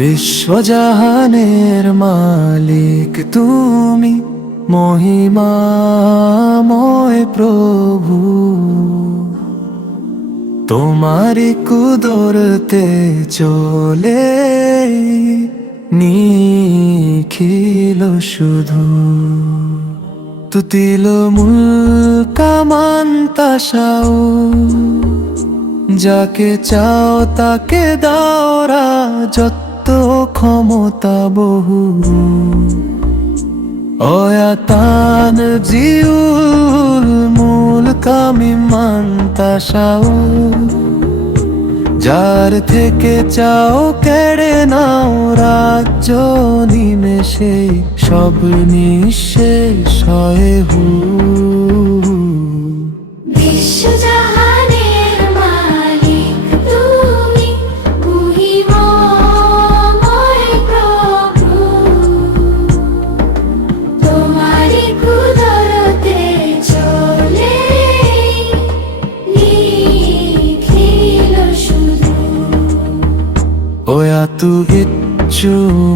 বিশ্বজাহানের মালিক তুমি, মহিমাময় প্রভু। তোমারি কুদরতে চলে নিখিল শুধু। তুতিল মুলকা মান তাশাউ, যাকে চাও তাকে দাও রাজত্ব ক্ষমতা বহু। অয়াতান জিউল মুলকা মিম্মান তাশাউ, যার থেকে চাও কেড়ে নাও রাজ্য নিমেষে, সব নিঃশেষ হয় হু। বিশ্বজাহানের মালিক তুমি, মহিমাময় প্রভু। তোমারি কুদরতে চলে নিখিল শুধু। ওয়া তু ইচ্ছু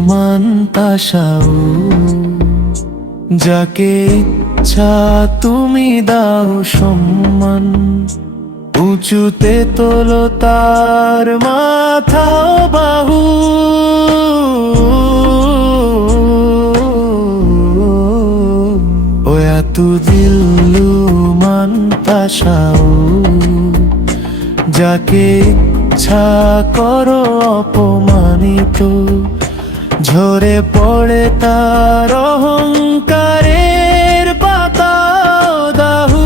মান তাশাউ, যাকে ইচ্ছা তুমি দাও সম্মান। উঁচুতে তোলো তার মাথা ও বাহু, ওয়া তু দিল্লু মান তাশাউ, যাকে ইচ্ছা করো অপমানিত। ঝরে পড়ে তার অহংকারের পাতা দাহু।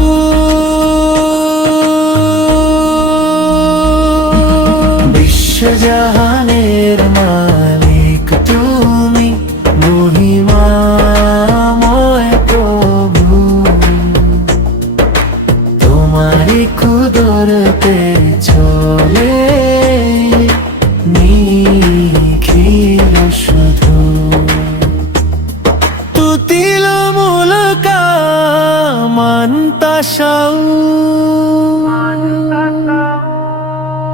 বিশ্বজাহানের মালিক তুমি, মহিমাময় প্রভু। তোমারি কুদরতে চলে নিখিল শুধু। তুতিল মুলকা মান তাশাউ,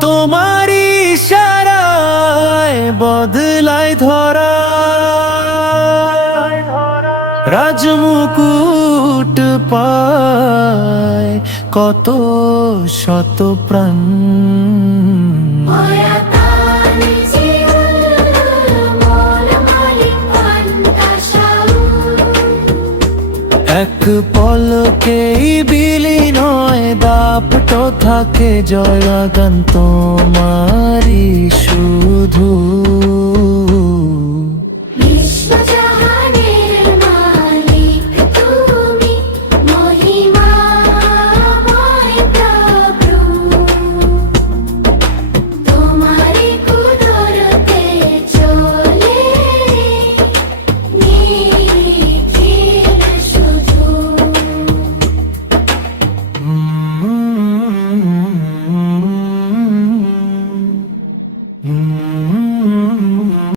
তোমারি ইশারায় বদলায় ধরা। রাজমুকুট পায় কত শত প্রাণ। অয়াতান জিউল মুলকা তাশাউ, এক পলকেই বিলীন হয় দাপট থাকে জয়গান তোমারি।